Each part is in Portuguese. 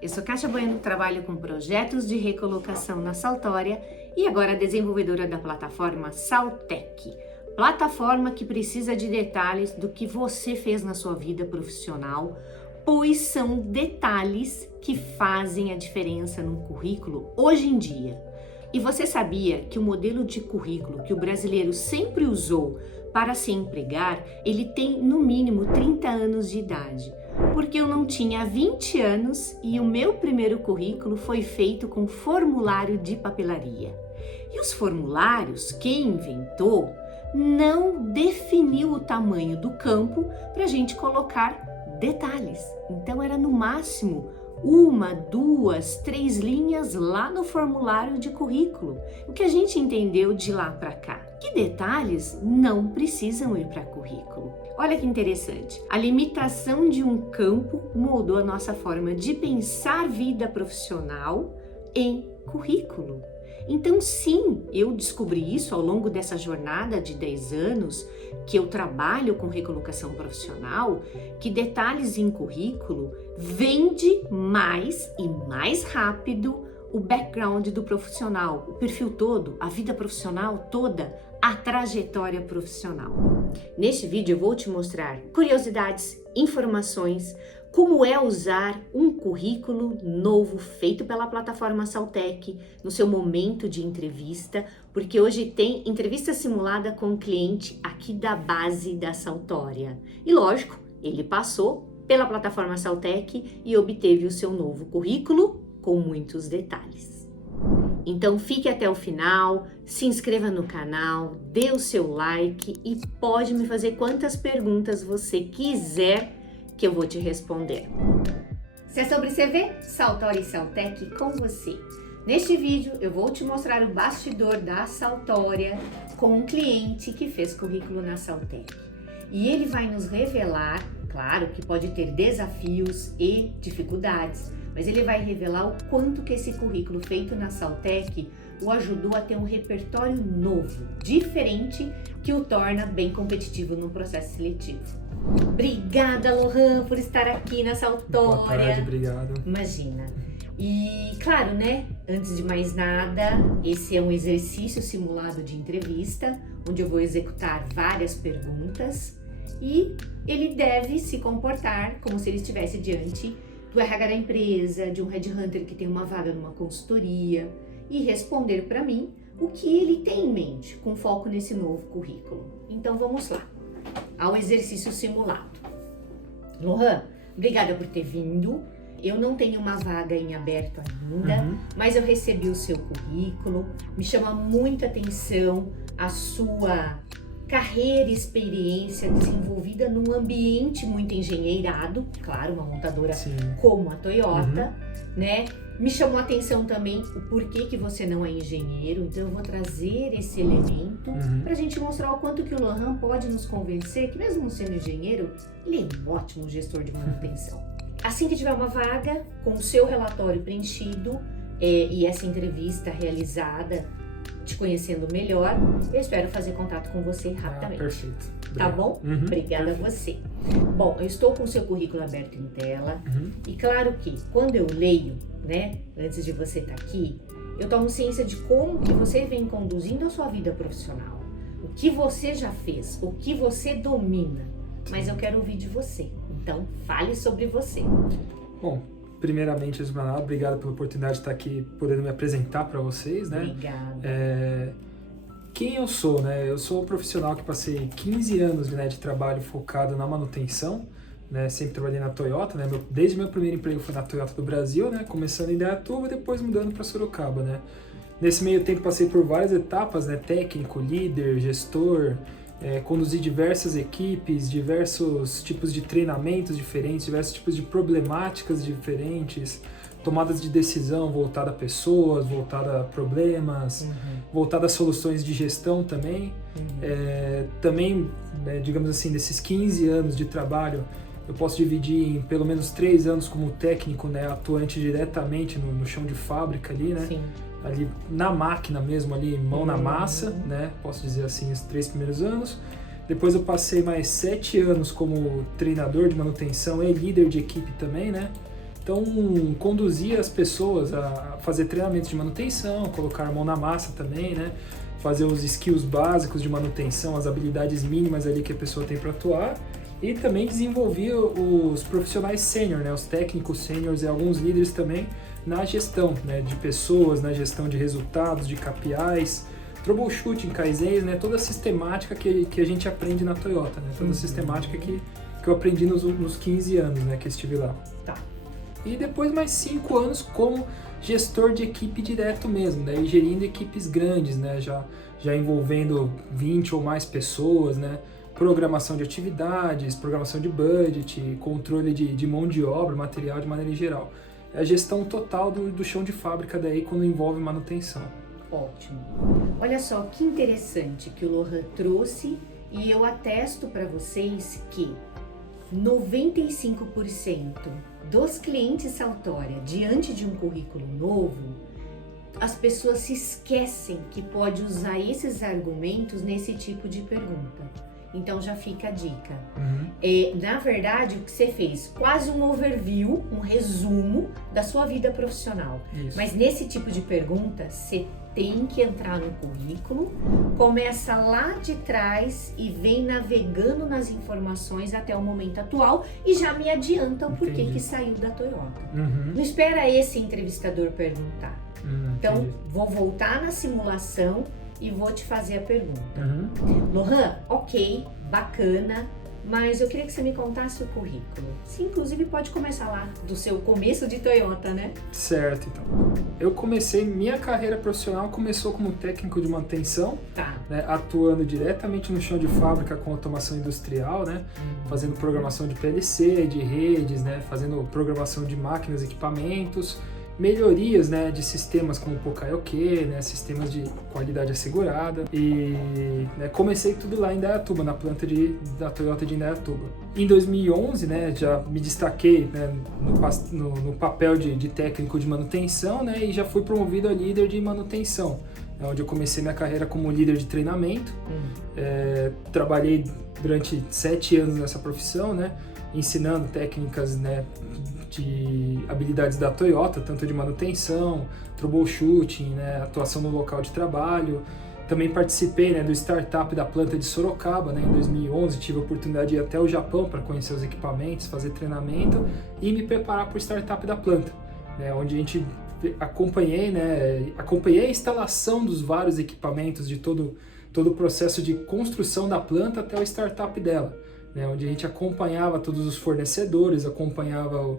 Eu sou Kátia Bueno, trabalho com projetos de recolocação na Saltória e agora desenvolvedora da plataforma Saltec. Plataforma que precisa de detalhes do que você fez na sua vida profissional, pois são detalhes que fazem a diferença num currículo hoje em dia. E você sabia que o modelo de currículo que o brasileiro sempre usou para se empregar, ele tem no mínimo 30 anos de idade? Porque eu não tinha 20 anos e o meu primeiro currículo foi feito com formulário de papelaria. E os formulários, quem inventou, não definiu o tamanho do campo para a gente colocar detalhes. Então era no máximo 1, 2, 3 linhas lá no formulário de currículo. O que a gente entendeu de lá para cá? Que detalhes não precisam ir para currículo. Olha que interessante. A limitação de um campo moldou a nossa forma de pensar vida profissional em currículo. Então, sim, eu descobri isso ao longo dessa jornada de 10 anos que eu trabalho com recolocação profissional, que detalhes em currículo vende mais e mais rápido o background do profissional, o perfil todo, a vida profissional toda, a trajetória profissional. Neste vídeo eu vou te mostrar curiosidades, informações, como é usar um currículo novo feito pela plataforma Saltec no seu momento de entrevista, porque hoje tem entrevista simulada com o cliente aqui da base da Saltória. E lógico, ele passou pela plataforma Saltec e obteve o seu novo currículo com muitos detalhes. Então fique até o final, se inscreva no canal, dê o seu like e pode me fazer quantas perguntas você quiser que eu vou te responder. Se é sobre CV, Saltória e Saltec com você. Neste vídeo eu vou te mostrar o bastidor da Saltória com um cliente que fez currículo na Saltec. E ele vai nos revelar, claro que pode ter desafios e dificuldades, mas ele vai revelar o quanto que esse currículo feito na Saltec o ajudou a ter um repertório novo, diferente, que o torna bem competitivo no processo seletivo. Obrigada, Lohan, por estar aqui na Saltória. Boa tarde, obrigado. Imagina. E claro, né, antes de mais nada, esse é um exercício simulado de entrevista, onde eu vou executar várias perguntas e ele deve se comportar como se ele estivesse diante do RH da empresa, de um headhunter que tem uma vaga numa consultoria e responder para mim o que ele tem em mente, com foco nesse novo currículo. Então vamos lá, ao exercício simulado. Lohan, obrigada por ter vindo. Eu não tenho uma vaga em aberto ainda, mas eu recebi o seu currículo. Me chama muita atenção a sua carreira e experiência desenvolvida num ambiente muito engenheirado, claro, uma montadora como a Toyota, né? Me chamou a atenção também o porquê que você não é engenheiro, então eu vou trazer esse elemento pra gente mostrar o quanto que o Lohan pode nos convencer que mesmo não sendo engenheiro, ele é um ótimo gestor de manutenção. Assim que tiver uma vaga, com o seu relatório preenchido e essa entrevista realizada, te conhecendo melhor, eu espero fazer contato com você rapidamente. Perfeito. Tá bom? Obrigada perfeito. a você. Bom, eu estou com o seu currículo aberto em tela e claro que quando eu leio, né, antes de você estar aqui, eu tomo ciência de como que você vem conduzindo a sua vida profissional, o que você já fez, o que você domina, mas eu quero ouvir de você. Então, fale sobre você. Bom, primeiramente, obrigado pela oportunidade de estar aqui podendo me apresentar para vocês, né? Obrigada. Quem eu sou, né? Eu sou um profissional que passei 15 anos, né, de trabalho focado na manutenção, né? Sempre trabalhei na Toyota, né? Desde meu primeiro emprego foi na Toyota do Brasil, né? Começando em Indaiatuba, depois mudando para Sorocaba, né? Nesse meio tempo passei por várias etapas, né? Técnico, líder, gestor, conduzi diversas equipes, diversos tipos de treinamentos diferentes, diversos tipos de problemáticas diferentes, tomadas de decisão voltada a pessoas, voltada a problemas, voltada a soluções de gestão também. Também, né, digamos assim, desses 15 anos de trabalho, eu posso dividir em pelo menos 3 anos como técnico, né, atuante diretamente no chão de fábrica ali, né? Sim. Ali na máquina mesmo, ali mão na massa, né? Posso dizer assim, os 3 primeiros anos. Depois eu passei mais 7 anos como treinador de manutenção e líder de equipe também, né? Então, conduzia as pessoas a fazer treinamentos de manutenção, colocar a mão na massa também, né? Fazer os skills básicos de manutenção, as habilidades mínimas ali que a pessoa tem para atuar. E também desenvolvia os profissionais sênior, né? Os técnicos sêniores e alguns líderes também na gestão, né? De pessoas, na gestão de resultados, de KPIs, troubleshooting, kaizens, né? Toda a sistemática que a gente aprende na Toyota, né? Toda a sistemática que eu aprendi nos 15 anos, né? Que eu estive lá. Tá. E depois mais 5 anos como gestor de equipe direto mesmo, daí gerindo equipes grandes, né? Já envolvendo 20 ou mais pessoas, né? Programação de atividades, programação de budget, controle de mão de obra, material de maneira geral. É a gestão total do chão de fábrica daí quando envolve manutenção. Ótimo. Olha só que interessante que o Lohan trouxe e eu atesto para vocês que 95% dos clientes Saltória, diante de um currículo novo, as pessoas se esquecem que pode usar esses argumentos nesse tipo de pergunta. Então já fica a dica. Na verdade, o que você fez? Quase um overview, um resumo da sua vida profissional. Isso. Mas nesse tipo de pergunta, você tem que entrar no currículo, começa lá de trás e vem navegando nas informações até o momento atual e já me adianta o porquê que saiu da Toyota. Não espera esse entrevistador perguntar. Então, entendi. vou voltar na simulação e vou te fazer a pergunta. Lohan, ok, bacana, mas eu queria que você me contasse o currículo. Você, inclusive, pode começar lá do seu começo de Toyota, né? Certo, então. Eu comecei, minha carreira profissional começou como técnico de manutenção, Tá. né, atuando diretamente no chão de fábrica com automação industrial, né, fazendo programação de PLC, de redes, né, fazendo programação de máquinas e equipamentos, melhorias, né, de sistemas como o Poka-Yoke, né, sistemas de qualidade assegurada, e né, comecei tudo lá em Indaiatuba, na planta da Toyota de Indaiatuba. Em 2011, né, já me destaquei, né, no papel de técnico de manutenção, né, e já fui promovido a líder de manutenção, onde eu comecei minha carreira como líder de treinamento. Trabalhei durante 7 anos nessa profissão, né, ensinando técnicas, né, de habilidades da Toyota, tanto de manutenção, troubleshooting, né, atuação no local de trabalho. Também participei, né, do startup da planta de Sorocaba, né, em 2011, tive a oportunidade de ir até o Japão para conhecer os equipamentos, fazer treinamento e me preparar para o startup da planta, né, onde a gente acompanhei a instalação dos vários equipamentos, de todo o processo de construção da planta até o startup dela, né, onde a gente acompanhava todos os fornecedores, acompanhava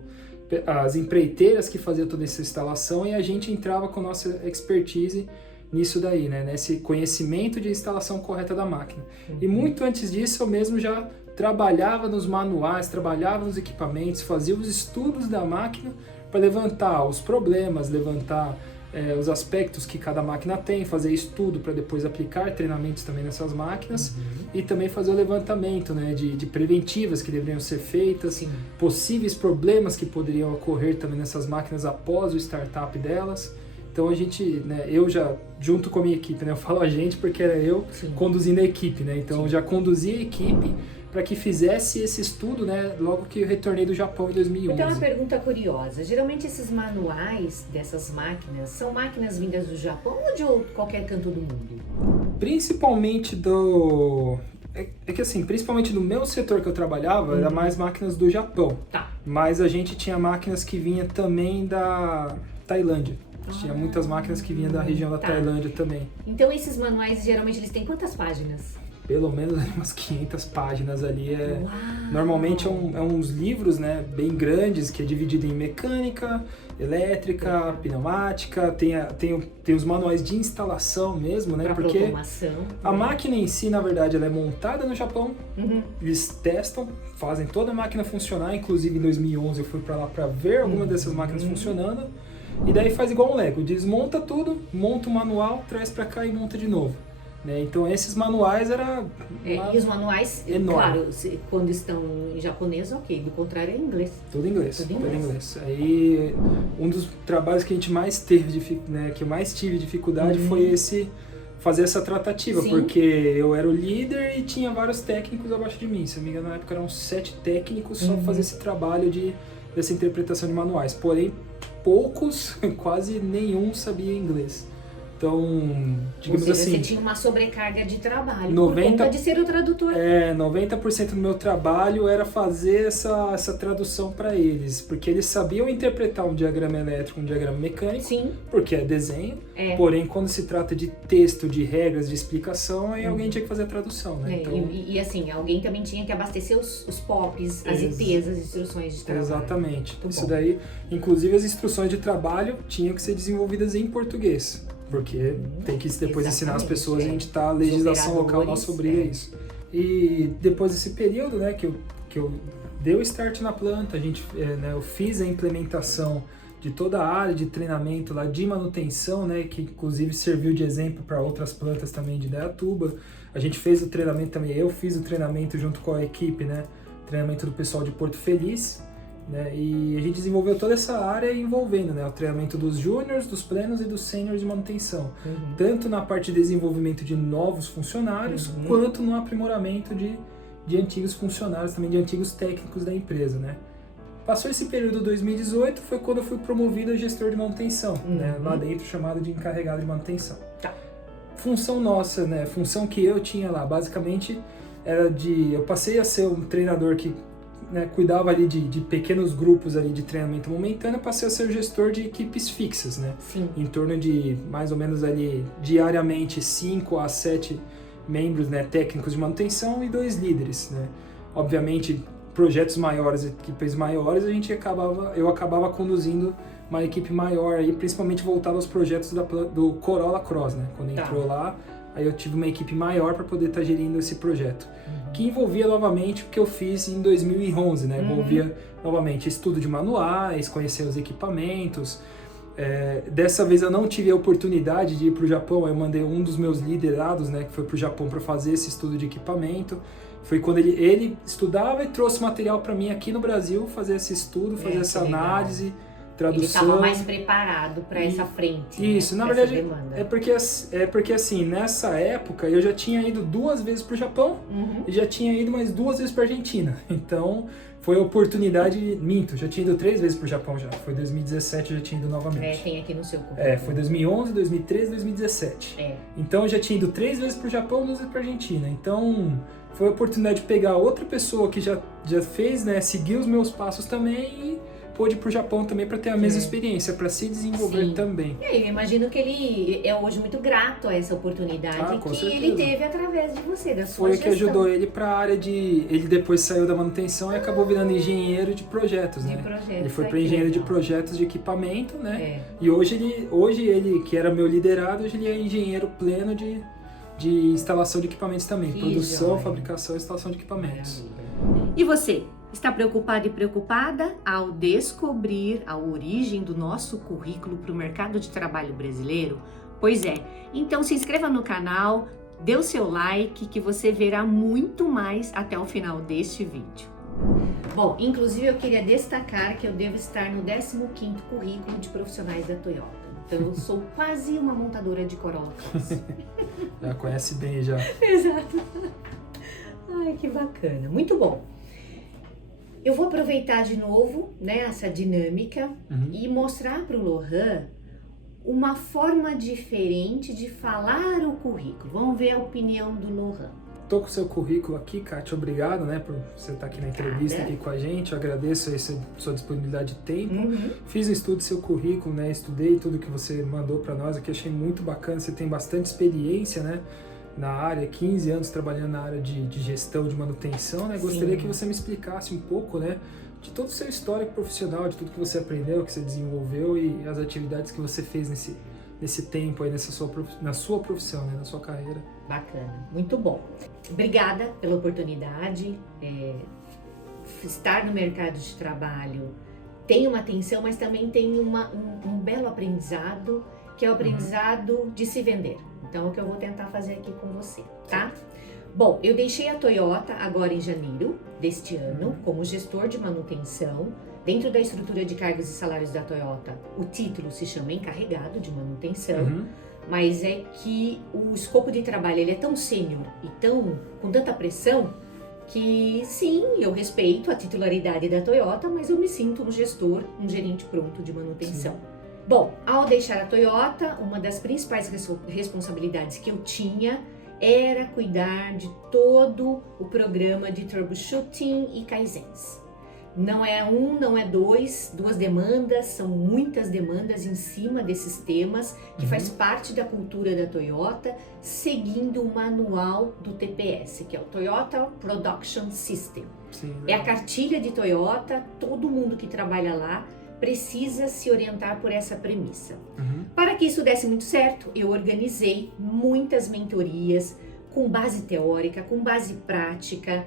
as empreiteiras que faziam toda essa instalação e a gente entrava com a nossa expertise nisso daí, né, nesse conhecimento de instalação correta da máquina. E muito antes disso eu mesmo já trabalhava nos manuais, trabalhava nos equipamentos, fazia os estudos da máquina para levantar os problemas, levantar os aspectos que cada máquina tem, fazer estudo para depois aplicar treinamentos também nessas máquinas e também fazer o levantamento, né, de preventivas que deveriam ser feitas, Sim. possíveis problemas que poderiam ocorrer também nessas máquinas após o startup delas. Então a gente, né, eu já, junto com a minha equipe, né, eu falo a gente porque era eu conduzindo a equipe, né, então eu já conduzi a equipe para que fizesse esse estudo, né, logo que eu retornei do Japão em 2011. Então, uma pergunta curiosa. Geralmente esses manuais dessas máquinas são máquinas vindas do Japão ou de qualquer canto do mundo? Principalmente principalmente no meu setor que eu trabalhava, era mais máquinas do Japão. Tá. Mas a gente tinha máquinas que vinham também da Tailândia. Tinha muitas máquinas que vinham da região da Tailândia também. Então esses manuais, geralmente, eles têm quantas páginas? Pelo menos umas 500 páginas ali. Uau. Normalmente é uns livros, né, bem grandes, que é dividido em mecânica, elétrica, pneumática, tem os manuais de instalação mesmo, né? Porque automação, a máquina em si, na verdade, ela é montada no Japão, eles testam, fazem toda a máquina funcionar, inclusive em 2011 eu fui para lá para ver alguma dessas máquinas funcionando, e daí faz igual um Lego, desmonta tudo, monta o manual, traz para cá e monta de novo. Né? Então esses manuais era e os manuais, enorme. Claro, quando estão em japonês, ok, do contrário é em inglês. Tudo em inglês, Tudo em tudo em inglês. inglês. Aí um dos trabalhos que a gente mais teve, né, que eu mais tive dificuldade foi fazer essa tratativa, Sim. porque eu era o líder e tinha vários técnicos abaixo de mim. Se não me engano, na época eram 7 técnicos só pra fazer esse trabalho de dessa interpretação de manuais. Porém, poucos, quase nenhum sabia inglês. Então, digamos Ou seja, assim... você tinha uma sobrecarga de trabalho 90, por conta de ser o tradutor. 90% do meu trabalho era fazer essa tradução para eles, porque eles sabiam interpretar um diagrama elétrico, um diagrama mecânico, Sim. porque é desenho, porém quando se trata de texto, de regras, de explicação, aí alguém tinha que fazer a tradução, né? Então, e assim, alguém também tinha que abastecer os POPs, as ITs, as instruções de trabalho. Exatamente. Muito Isso bom. daí, inclusive as instruções de trabalho tinham que ser desenvolvidas em português. Porque tem que depois ensinar as pessoas, a gente tá, a legislação local nossa obriga isso. E depois desse período, né, que eu dei o start na planta, eu fiz a implementação de toda a área de treinamento lá de manutenção, né, que inclusive serviu de exemplo para outras plantas também de Indaiatuba. A gente fez o treinamento também, eu fiz o treinamento junto com a equipe, né, treinamento do pessoal de Porto Feliz. Né, e a gente desenvolveu toda essa área envolvendo, né, o treinamento dos júniors, dos plenos e dos sêniors de manutenção. Tanto na parte de desenvolvimento de novos funcionários, quanto no aprimoramento de antigos funcionários, também de antigos técnicos da empresa. Né. Passou esse período de 2018, foi quando eu fui promovido a gestor de manutenção, né, lá dentro chamado de encarregado de manutenção. Tá. Função nossa, né, função que eu tinha lá, basicamente, era eu passei a ser um treinador que cuidava ali de pequenos grupos ali de treinamento momentâneo, passei a ser o gestor de equipes fixas, né? Sim. Em torno de mais ou menos ali diariamente 5 a 7 membros, né, técnicos de manutenção e 2 líderes, né? Obviamente, projetos maiores, equipes maiores, eu acabava conduzindo uma equipe maior aí, principalmente voltada aos projetos do Corolla Cross, né? Quando entrou lá, aí eu tive uma equipe maior para poder estar gerindo esse projeto. Que envolvia novamente o que eu fiz em 2011, né? Envolvia novamente estudo de manuais, conhecer os equipamentos. Dessa vez eu não tive a oportunidade de ir para o Japão, eu mandei um dos meus liderados, né, que foi para o Japão para fazer esse estudo de equipamento. Foi quando ele estudava e trouxe material para mim aqui no Brasil, fazer esse estudo, fazer essa análise, tradução. Ele estava mais preparado para essa frente. Isso, né, na verdade, é porque assim, nessa época eu já tinha ido 2 vezes para o Japão e já tinha ido mais 2 vezes para a Argentina. Então, foi a oportunidade, já tinha ido 3 vezes para o Japão já. Foi 2017, eu já tinha ido novamente. Tem aqui no seu currículo. Foi 2011, 2013, 2017. Então, eu já tinha ido 3 vezes para o Japão, 2 vezes para a Argentina. Então, foi a oportunidade de pegar outra pessoa que já fez, né, seguir os meus passos também e pôde ir pro Japão também para ter a mesma experiência, para se desenvolver também. Eu imagino que ele é hoje muito grato a essa oportunidade que certeza. Ele teve através de você, da sua Foi gestão. o que ajudou ele para a área de... Ele depois saiu da manutenção e acabou virando engenheiro de projetos, né? Ele foi para engenheiro de projetos de equipamento, né? E hoje ele, que era meu liderado, hoje ele é engenheiro pleno de instalação de equipamentos também. Produção, fabricação e instalação de equipamentos. E você? Está preocupado e preocupada ao descobrir a origem do nosso currículo para o mercado de trabalho brasileiro? Pois é, então se inscreva no canal, dê o seu like que você verá muito mais até o final deste vídeo. Bom, inclusive eu queria destacar que eu devo estar no 15º currículo de profissionais da Toyota. Então eu sou quase uma montadora de Corolla Cross. Já conhece bem já. Exato. Ai, que bacana. Muito bom. Eu vou aproveitar de novo, né, essa dinâmica e mostrar para o Lohan uma forma diferente de falar o currículo. Vamos ver a opinião do Lohan. Tô com o seu currículo aqui, Kátia, obrigado, né, por você estar aqui na entrevista aqui com a gente. Eu agradeço essa sua disponibilidade de tempo. Fiz um estudo do seu currículo, né, estudei tudo que você mandou para nós aqui, achei muito bacana. Você tem bastante experiência, né, na área, 15 anos trabalhando na área de gestão de manutenção, né? Gostaria que você me explicasse um pouco, né, de todo o seu histórico profissional, de tudo que você aprendeu, que você desenvolveu e as atividades que você fez nesse tempo aí, na sua profissão, né, na sua carreira. Bacana, muito bom. Obrigada pela oportunidade. Estar no mercado de trabalho tem uma tensão, mas também tem um belo aprendizado, que é o aprendizado de se vender. Então, é o que eu vou tentar fazer aqui com você, tá? Bom, eu deixei a Toyota agora em janeiro deste ano como gestor de manutenção. Dentro da estrutura de cargos e salários da Toyota, o título se chama encarregado de manutenção, mas é que o escopo de trabalho ele é tão sênior e com tanta pressão que sim, eu respeito a titularidade da Toyota, mas eu me sinto um gestor, um gerente pronto de manutenção. Sim. Bom, ao deixar a Toyota, uma das principais responsabilidades que eu tinha era cuidar de todo o programa de troubleshooting e kaizens. Não é um, não é duas demandas, são muitas demandas em cima desses temas, que faz parte da cultura da Toyota, seguindo o manual do TPS, que é o Toyota Production System. Sim, é a cartilha de Toyota, todo mundo que trabalha lá precisa se orientar por essa premissa. Para que isso desse muito certo, eu organizei muitas mentorias com base teórica, com base prática,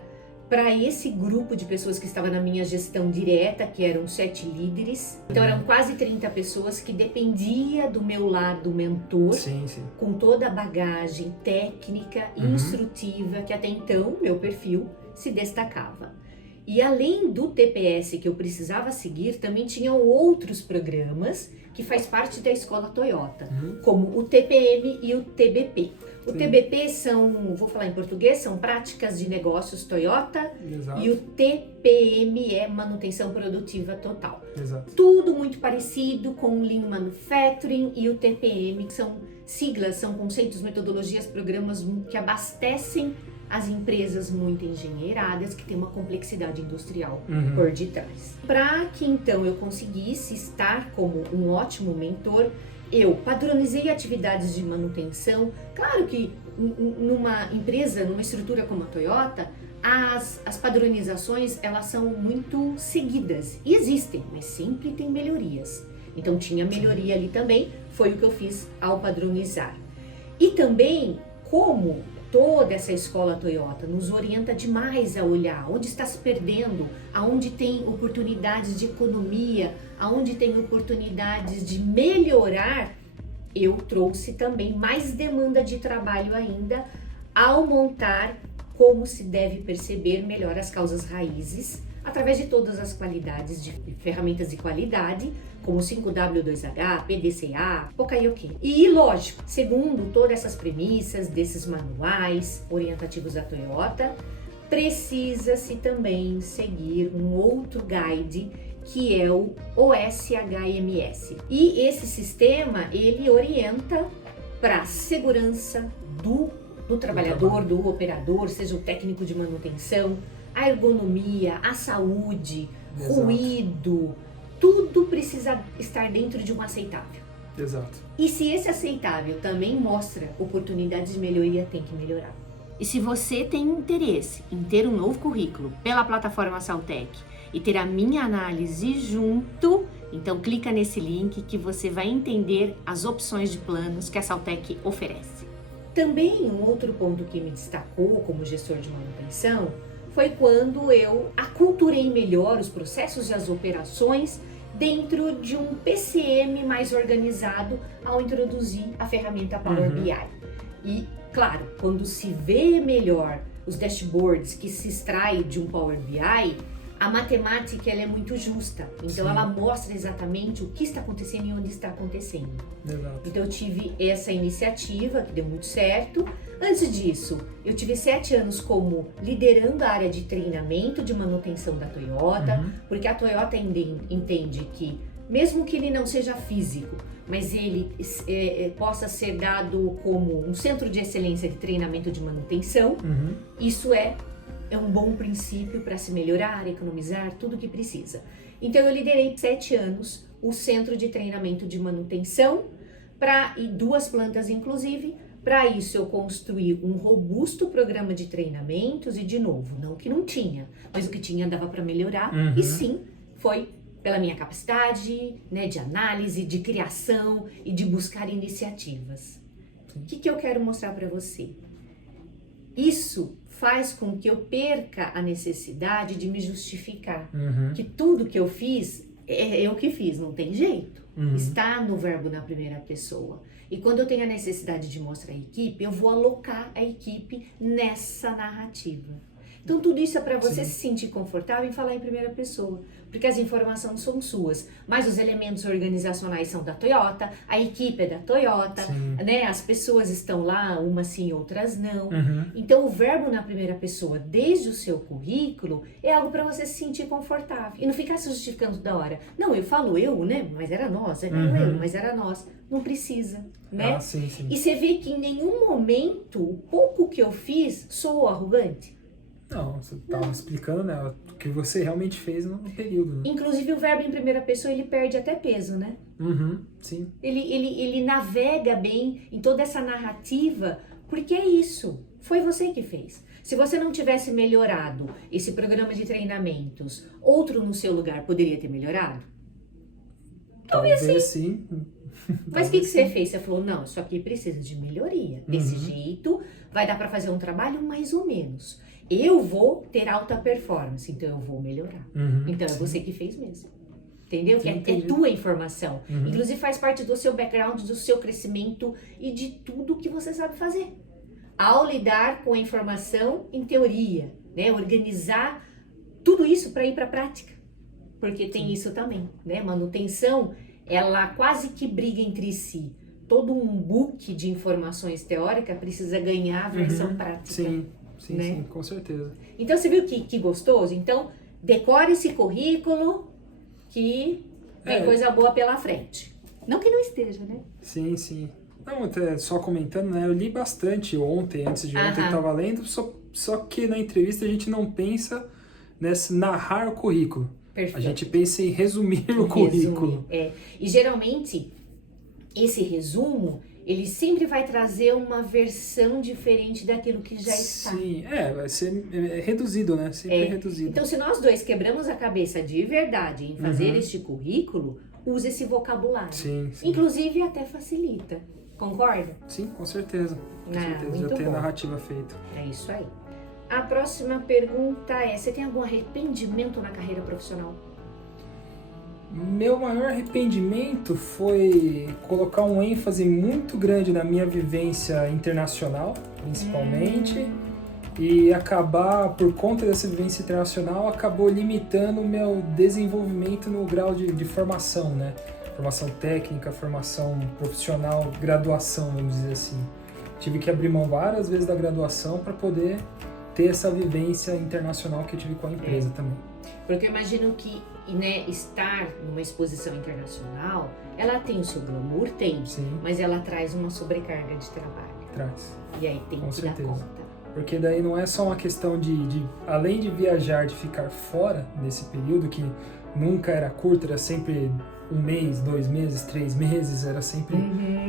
para esse grupo de pessoas que estava na minha gestão direta, que eram 7 líderes. Então eram quase 30 pessoas que dependia do meu lado mentor, sim. Com toda a bagagem técnica e instrutiva que até então, meu perfil, se destacava. E além do TPS que eu precisava seguir, também tinham outros programas que faz parte da escola Toyota, como o TPM e o TBP. O TBP são, vou falar em português, são práticas de negócios Toyota. Exato. E o TPM é manutenção produtiva total. Exato. Tudo muito parecido com o Lean Manufacturing e o TPM, que são siglas, são conceitos, metodologias, programas que abastecem as empresas muito engenheiradas, que tem uma complexidade industrial por detrás. Para que então eu conseguisse estar como um ótimo mentor, eu padronizei atividades de manutenção. Claro que numa empresa, numa estrutura como a Toyota, as padronizações elas são muito seguidas e existem, mas sempre tem melhorias. Então tinha melhoria ali também, foi o que eu fiz ao padronizar. E também como toda essa escola Toyota nos orienta demais a olhar onde está se perdendo, aonde tem oportunidades de economia, aonde tem oportunidades de melhorar, eu trouxe também mais demanda de trabalho ainda ao montar como se deve perceber melhor as causas raízes, através de todas as qualidades de ferramentas de qualidade, como 5W2H, PDCA, OKI. E lógico, segundo todas essas premissas desses manuais orientativos da Toyota, precisa-se também seguir um outro guide que é o OSHMS. E esse sistema, ele orienta para a segurança do trabalhador, do operador, seja o técnico de manutenção, a ergonomia, a saúde, ruído, tudo precisa estar dentro de um aceitável. Exato. E se esse aceitável também mostra oportunidades de melhoria, tem que melhorar. E se você tem interesse em ter um novo currículo pela plataforma Saltec e ter a minha análise junto, então clica nesse link que você vai entender as opções de planos que a Saltec oferece. Também um outro ponto que me destacou como gestor de manutenção foi quando eu aculturei melhor os processos e as operações dentro de um PCM mais organizado ao introduzir a ferramenta Power BI. E, claro, quando se vê melhor os dashboards que se extrai de um Power BI, a matemática ela é muito justa. Então, ela mostra exatamente o que está acontecendo e onde está acontecendo. Exato. Então, eu tive essa iniciativa que deu muito certo. Antes disso, eu tive 7 anos como liderando a área de treinamento de manutenção da Toyota, porque a Toyota entende que, mesmo que ele não seja físico, mas ele possa ser dado como um centro de excelência de treinamento de manutenção, isso é um bom princípio para se melhorar, economizar, tudo que precisa. Então, eu liderei 7 anos o centro de treinamento de manutenção, e 2 plantas inclusive. Para isso, eu construí um robusto programa de treinamentos e, de novo, não que não tinha, mas o que tinha dava para melhorar. E sim, foi pela minha capacidade, né, de análise, de criação e de buscar iniciativas. O que eu quero mostrar para você? Isso faz com que eu perca a necessidade de me justificar. Que tudo que eu fiz, é eu que fiz, não tem jeito. Está no verbo na primeira pessoa. E quando eu tenho a necessidade de mostrar a equipe, eu vou alocar a equipe nessa narrativa. Então tudo isso é para você se sentir confortável em falar em primeira pessoa. porque as informações são suas, mas os elementos organizacionais são da Toyota, a equipe é da Toyota, né? As pessoas estão lá, umas sim, outras não. Então, o verbo na primeira pessoa, desde o seu currículo, é algo para você se sentir confortável e não ficar se justificando toda hora. Não, eu falo eu, né? Mas era nós, eu, mas era nós. Não precisa, né? Sim. E você vê que em nenhum momento, o pouco que eu fiz, soou arrogante. Não, você estava explicando, né, o que você realmente fez no período. Né? Inclusive o verbo em primeira pessoa, ele perde até peso, né? Sim. Ele navega bem em toda essa narrativa, porque é isso, foi você que fez. Se você não tivesse melhorado esse programa de treinamentos, outro no seu lugar poderia ter melhorado? Talvez sim. Mas o que você fez? Você falou, não, isso aqui precisa de melhoria. Desse jeito, vai dar para fazer um trabalho mais ou menos. Eu vou ter alta performance, então eu vou melhorar. Então é você que fez mesmo. Entendeu? Que é tua informação. Inclusive faz parte do seu background, do seu crescimento e de tudo que você sabe fazer. Ao lidar com a informação em teoria, né? Organizar tudo isso para ir para a prática. Porque tem isso também, né? Manutenção, ela quase que briga entre si. Todo um book de informações teóricas precisa ganhar a versão prática. Sim, com certeza. Então, você viu que gostoso? Então, decore esse currículo que tem coisa boa pela frente. Não que não esteja, né? Sim. Não, até só comentando, né? Eu li bastante ontem, antes de ontem eu estava lendo, só que na entrevista a gente não pensa nesse narrar o currículo. Perfeito. A gente pensa em resumir o currículo. E geralmente, esse resumo, ele sempre vai trazer uma versão diferente daquilo que já está. Sim, vai ser reduzido, né? Sempre reduzido. Então, se nós dois quebramos a cabeça de verdade em fazer este currículo, use esse vocabulário. Sim. Inclusive, até facilita. Concorda? Sim, com certeza. Já tem a narrativa feita. É isso aí. A próxima pergunta é, você tem algum arrependimento na carreira profissional? Meu maior arrependimento foi colocar um ênfase muito grande na minha vivência internacional, principalmente, e acabar, por conta dessa vivência internacional, acabou limitando o meu desenvolvimento no grau de formação, né? Formação técnica, formação profissional, graduação, vamos dizer assim. Tive que abrir mão várias vezes da graduação para poder ter essa vivência internacional que eu tive com a empresa também. Porque eu imagino que, né, estar numa exposição internacional, ela tem o seu glamour, mas ela traz uma sobrecarga de trabalho. Traz. E aí tem que dar conta. Porque daí não é só uma questão de além de viajar, de ficar fora desse período, que nunca era curto, era sempre 1 mês, 2 meses, 3 meses, era sempre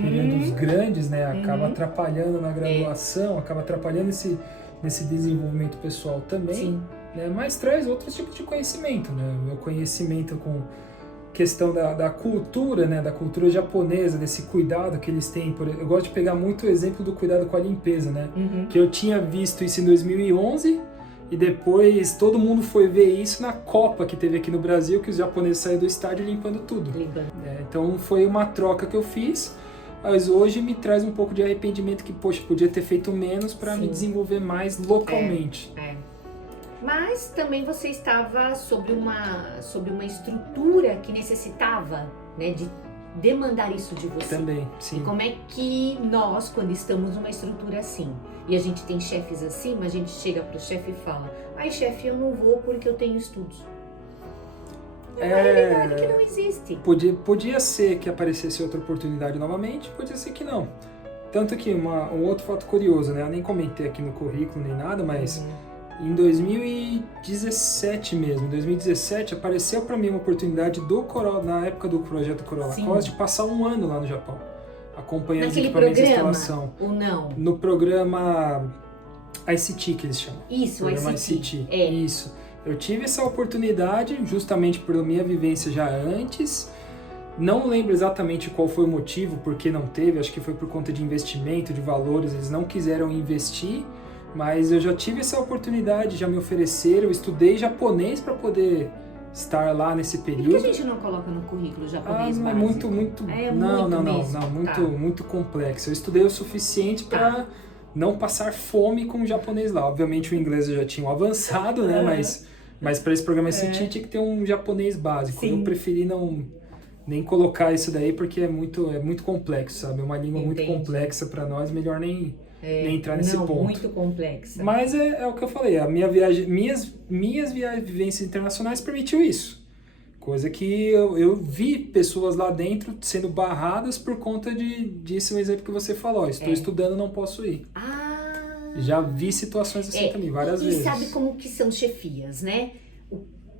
períodos grandes, né? Acaba atrapalhando na graduação, acaba atrapalhando nesse desenvolvimento pessoal também. Né? Mas traz outros tipos de conhecimento, né? O meu conhecimento com questão da cultura, né? Da cultura japonesa, desse cuidado que eles têm. Eu gosto de pegar muito o exemplo do cuidado com a limpeza, né? Que eu tinha visto isso em 2011 e depois todo mundo foi ver isso na Copa que teve aqui no Brasil, que os japoneses saíram do estádio limpando tudo. Então foi uma troca que eu fiz, mas hoje me traz um pouco de arrependimento que, poxa, podia ter feito menos para me desenvolver mais localmente. Mas também você estava sobre uma estrutura que necessitava, né, de demandar isso de você. Também, sim. E como é que nós, quando estamos numa estrutura assim, e a gente tem chefes assim, a gente chega pro chefe e fala, ai chefe, eu não vou porque eu tenho estudos. É uma realidade que não existe. Podia ser que aparecesse outra oportunidade novamente, podia ser que não. Tanto que um outro fato curioso, né? Eu nem comentei aqui no currículo nem nada, mas em 2017 mesmo, em 2017 apareceu para mim uma oportunidade na época do projeto Corolla Cross, de passar 1 ano lá no Japão, acompanhando os equipamentos de instalação. Ou não? No programa ICT que eles chamam. Isso, programa ICT. Isso. Eu tive essa oportunidade justamente por minha vivência já antes. Não lembro exatamente qual foi o motivo, porque não teve, acho que foi por conta de investimento, de valores, eles não quiseram investir. Mas eu já tive essa oportunidade, já me ofereceram, eu estudei japonês para poder estar lá nesse período. Por que a gente não coloca no currículo japonês básico? Muito complexo. Eu estudei o suficiente para não passar fome com o japonês lá. Obviamente o inglês eu já tinha avançado, né? Mas Mas para esse programa assistir tinha que ter um japonês básico. Sim. Eu preferi nem colocar isso daí porque é muito complexo, sabe? É uma língua muito complexa para nós, melhor nem entrar nesse ponto. Muito complexa. Mas é o que eu falei, a minha viagem, minhas vivências internacionais permitiu isso. Coisa que eu vi pessoas lá dentro sendo barradas por conta disso, um exemplo que você falou. Estou estudando, não posso ir. Já vi situações assim também, várias vezes. E sabe como que são chefias, né?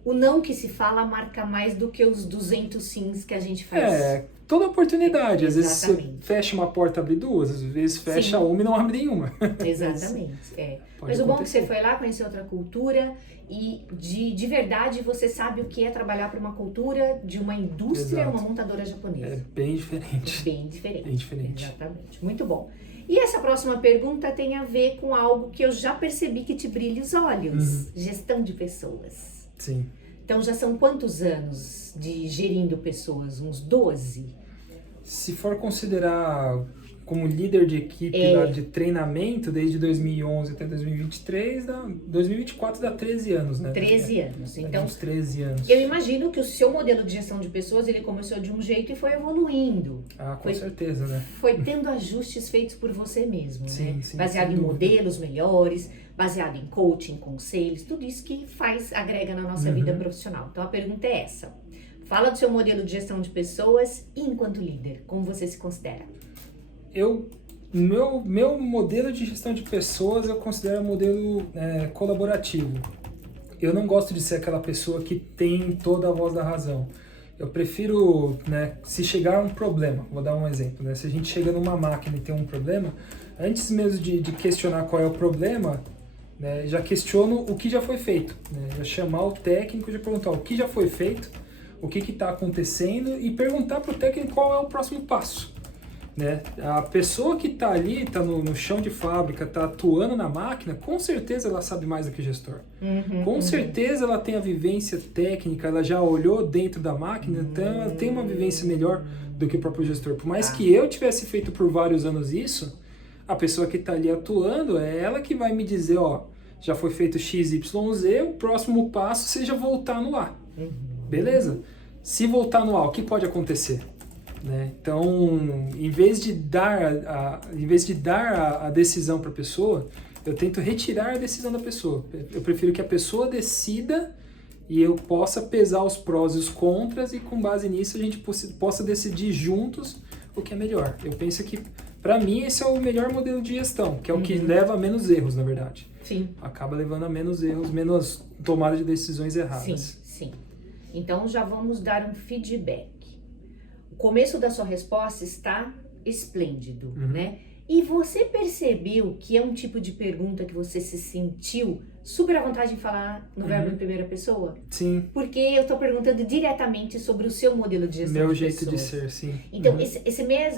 O não que se fala marca mais do que os 200 sims que a gente faz. Toda oportunidade. Às vezes você fecha uma porta, abre duas. Às vezes fecha uma e não abre nenhuma. Exatamente. Mas o bom é que você foi lá conhecer outra cultura e de verdade você sabe o que é trabalhar para uma cultura de uma indústria, uma montadora japonesa. É bem diferente. Bem diferente. Bem diferente. Exatamente. Muito bom. E essa próxima pergunta tem a ver com algo que eu já percebi que te brilha os olhos. Gestão de pessoas. Sim. Então já são quantos anos de gerindo pessoas? Uns 12? Se for considerar como líder de equipe lá de treinamento, desde 2011 até 2023, 2024 dá 13 anos, né? 13 anos. Então, uns 13 anos. Eu imagino que o seu modelo de gestão de pessoas, ele começou de um jeito e foi evoluindo. Com certeza, né? Foi tendo ajustes feitos por você mesmo, né? Sim, baseado em modelos melhores, baseado em coaching, conselhos, tudo isso que agrega na nossa vida profissional. Então a pergunta é essa. Fala do seu modelo de gestão de pessoas e enquanto líder, como você se considera? Meu modelo de gestão de pessoas eu considero um modelo colaborativo. Eu não gosto de ser aquela pessoa que tem toda a voz da razão. Eu prefiro, se chegar a um problema, vou dar um exemplo, se a gente chega numa máquina e tem um problema, antes mesmo de questionar qual é o problema, já questiono o que já foi feito. Já chamar o técnico, já perguntar o que já foi feito, o que está acontecendo e perguntar para o técnico qual é o próximo passo. A pessoa que está ali, está no chão de fábrica, está atuando na máquina, com certeza ela sabe mais do que o gestor. Com certeza ela tem a vivência técnica, ela já olhou dentro da máquina, então ela tem uma vivência melhor do que o próprio gestor. Por mais que eu tivesse feito por vários anos isso, a pessoa que está ali atuando é ela que vai me dizer, já foi feito XYZ, o próximo passo seja voltar no A. Beleza? Se voltar no A, o que pode acontecer? Então, em vez de dar a decisão para a pessoa, eu tento retirar a decisão da pessoa. Eu prefiro que a pessoa decida e eu possa pesar os prós e os contras e com base nisso a gente possa decidir juntos o que é melhor. Eu penso que, para mim, esse é o melhor modelo de gestão, que é o que leva a menos erros, na verdade. Sim. Acaba levando a menos erros, menos tomada de decisões erradas. Sim. Então, já vamos dar um feedback. O começo da sua resposta está esplêndido, né? E você percebeu que é um tipo de pergunta que você se sentiu super à vontade em falar no verbo em primeira pessoa? Sim. Porque eu estou perguntando diretamente sobre o seu modelo de gestão de pessoas. Meu jeito de ser, sim. Então,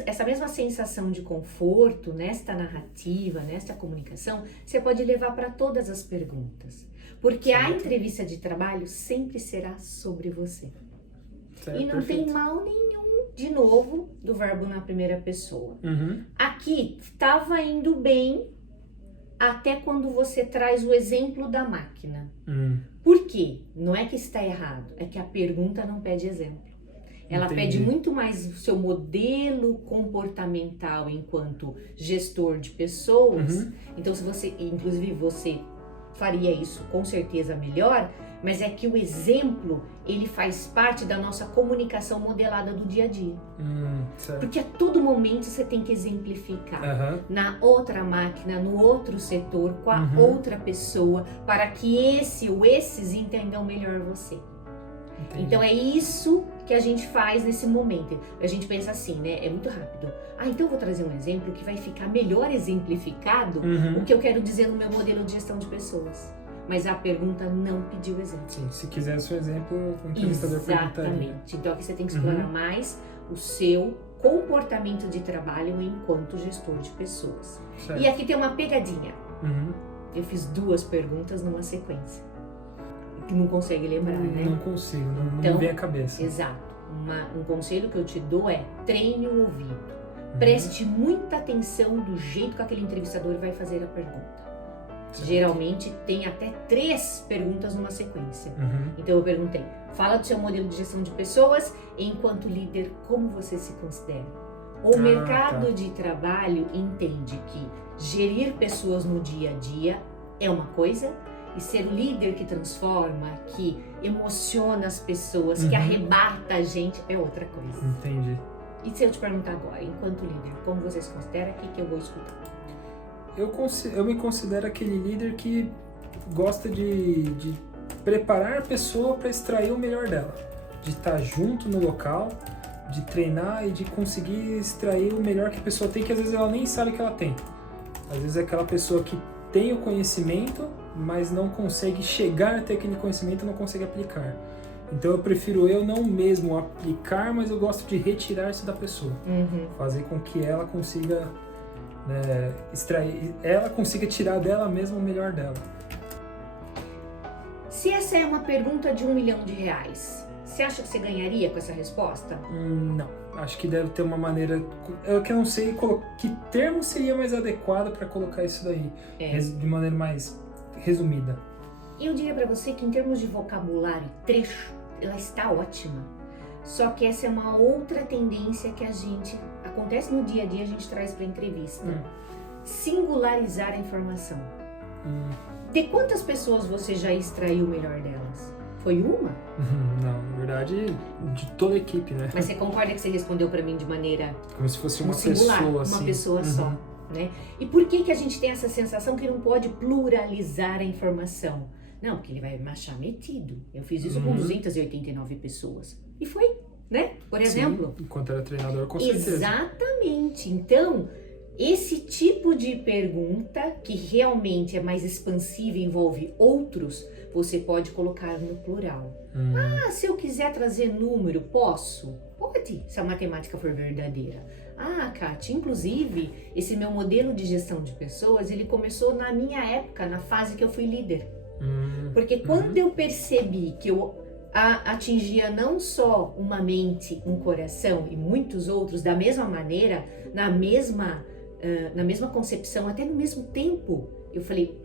essa mesma sensação de conforto nesta narrativa, nesta comunicação, você pode levar para todas as perguntas. Porque a entrevista de trabalho sempre será sobre você. E não tem mal nenhum, de novo, do verbo na primeira pessoa. Aqui, estava indo bem até quando você traz o exemplo da máquina. Por quê? Não é que está errado, é que a pergunta não pede exemplo. Ela pede muito mais o seu modelo comportamental enquanto gestor de pessoas. Então, inclusive você faria isso com certeza melhor, mas é que o exemplo, ele faz parte da nossa comunicação modelada do dia a dia. Porque a todo momento você tem que exemplificar na outra máquina, no outro setor, com a outra pessoa, para que esse ou esses entendam melhor você. Entendi. Então é isso que a gente faz nesse momento. A gente pensa assim, é muito rápido. Então eu vou trazer um exemplo que vai ficar melhor exemplificado o que eu quero dizer no meu modelo de gestão de pessoas. Mas a pergunta não pediu exemplo. Sim, se quiser o seu exemplo, o entrevistador perguntaria. Exatamente. Então aqui você tem que explorar mais o seu comportamento de trabalho enquanto gestor de pessoas. Certo. E aqui tem uma pegadinha. Eu fiz 2 perguntas numa sequência. Que não consegue lembrar, né? Não consigo, não me vem à cabeça. Exato. Um conselho que eu te dou é treine o ouvido. Preste muita atenção do jeito que aquele entrevistador vai fazer a pergunta. Geralmente tem até 3 perguntas numa sequência. Uhum. Então eu perguntei, fala do seu modelo de gestão de pessoas, enquanto líder, como você se considera? O mercado de trabalho entende que gerir pessoas no dia a dia é uma coisa, e ser o líder que transforma, que emociona as pessoas, que arrebata a gente, é outra coisa. Entendi. E se eu te perguntar agora, enquanto líder, como você se considera, o que eu vou escutar? Eu me considero aquele líder que gosta de preparar a pessoa para extrair o melhor dela, de estar junto no local, de treinar e de conseguir extrair o melhor que a pessoa tem, que às vezes ela nem sabe que ela tem. Às vezes é aquela pessoa que tem o conhecimento, mas não consegue chegar até aquele conhecimento e não consegue aplicar. Então eu prefiro eu não mesmo aplicar, mas eu gosto de retirar isso da pessoa. Fazer com que ela consiga extrair, ela consiga tirar dela mesma o melhor dela. Se essa é uma pergunta de R$1 milhão, você acha que você ganharia com essa resposta? Não, acho que deve ter uma maneira, eu que não sei que termo seria mais adequado para colocar isso daí, de maneira mais resumida. Eu diria para você que em termos de vocabulário e trecho, ela está ótima. Só que essa é uma outra tendência que acontece no dia a dia, a gente traz para entrevista. Singularizar a informação. De quantas pessoas você já extraiu o melhor delas? Foi uma? Não, na verdade, de toda a equipe, né? Mas você concorda que você respondeu para mim de maneira... Como se fosse uma singular, pessoa, assim. Uma pessoa só, né? E por que a gente tem essa sensação que não pode pluralizar a informação? Não, porque ele vai me achar metido. Eu fiz isso com 289 pessoas. E foi, né? Por exemplo. Sim, enquanto era treinador, com certeza. Exatamente. Então, esse tipo de pergunta, que realmente é mais expansiva e envolve outros, você pode colocar no plural. Se eu quiser trazer número, posso? Pode, se a matemática for verdadeira. Kátia, inclusive, esse meu modelo de gestão de pessoas, ele começou na minha época, na fase que eu fui líder. Porque quando eu percebi que eu atingia não só uma mente, um coração e muitos outros da mesma maneira, na mesma concepção, até no mesmo tempo, eu falei,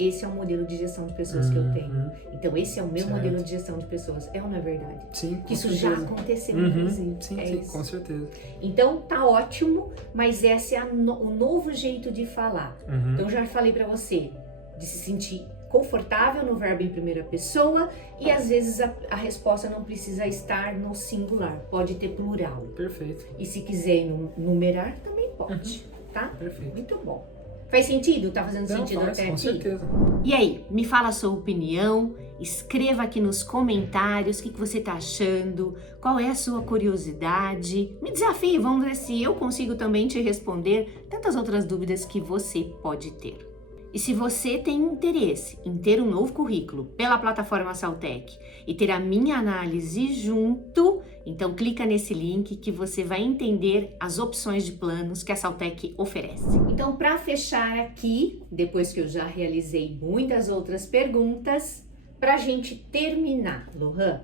esse é o modelo de gestão de pessoas que eu tenho. Então esse é o meu modelo de gestão de pessoas. É ou não é verdade? Sim, que isso já aconteceu, inclusive. Sim, com certeza. Então tá ótimo, mas esse é o novo jeito de falar. Então eu já falei pra você de se sentir confortável no verbo em primeira pessoa e às vezes a resposta não precisa estar no singular, pode ter plural. Perfeito. E se quiser numerar, também pode, tá? Perfeito. Muito bom. Faz sentido? Tá fazendo sentido até com aqui? certeza. E aí, me fala a sua opinião, escreva aqui nos comentários o que você tá achando, qual é a sua curiosidade, me desafie, vamos ver se eu consigo também te responder tantas outras dúvidas que você pode ter. E se você tem interesse em ter um novo currículo pela plataforma Saltec e ter a minha análise junto, então clica nesse link que você vai entender as opções de planos que a Saltec oferece. Então, para fechar aqui, depois que eu já realizei muitas outras perguntas, para a gente terminar, Lohan,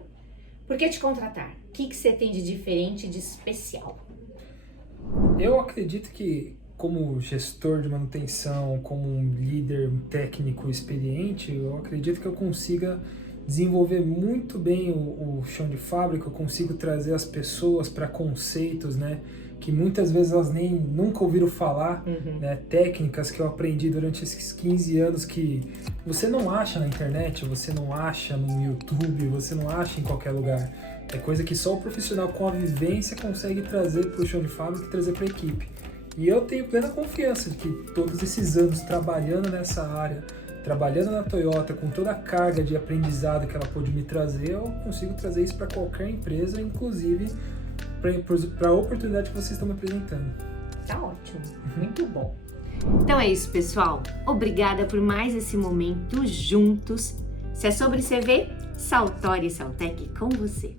por que te contratar? O que você tem de diferente, de especial? Eu acredito que, como gestor de manutenção, como um líder técnico experiente, eu acredito que eu consiga desenvolver muito bem o chão de fábrica, eu consigo trazer as pessoas para conceitos, né, que muitas vezes elas nunca ouviram falar, né, técnicas que eu aprendi durante esses 15 anos que você não acha na internet, você não acha no YouTube, você não acha em qualquer lugar. É coisa que só o profissional com a vivência consegue trazer para o chão de fábrica e trazer para a equipe. E eu tenho plena confiança de que todos esses anos trabalhando nessa área, trabalhando na Toyota, com toda a carga de aprendizado que ela pôde me trazer, eu consigo trazer isso para qualquer empresa, inclusive para a oportunidade que vocês estão me apresentando. Tá ótimo, muito bom. Então é isso, pessoal. Obrigada por mais esse momento juntos. Se é sobre CV, Saltori e Saltec com você.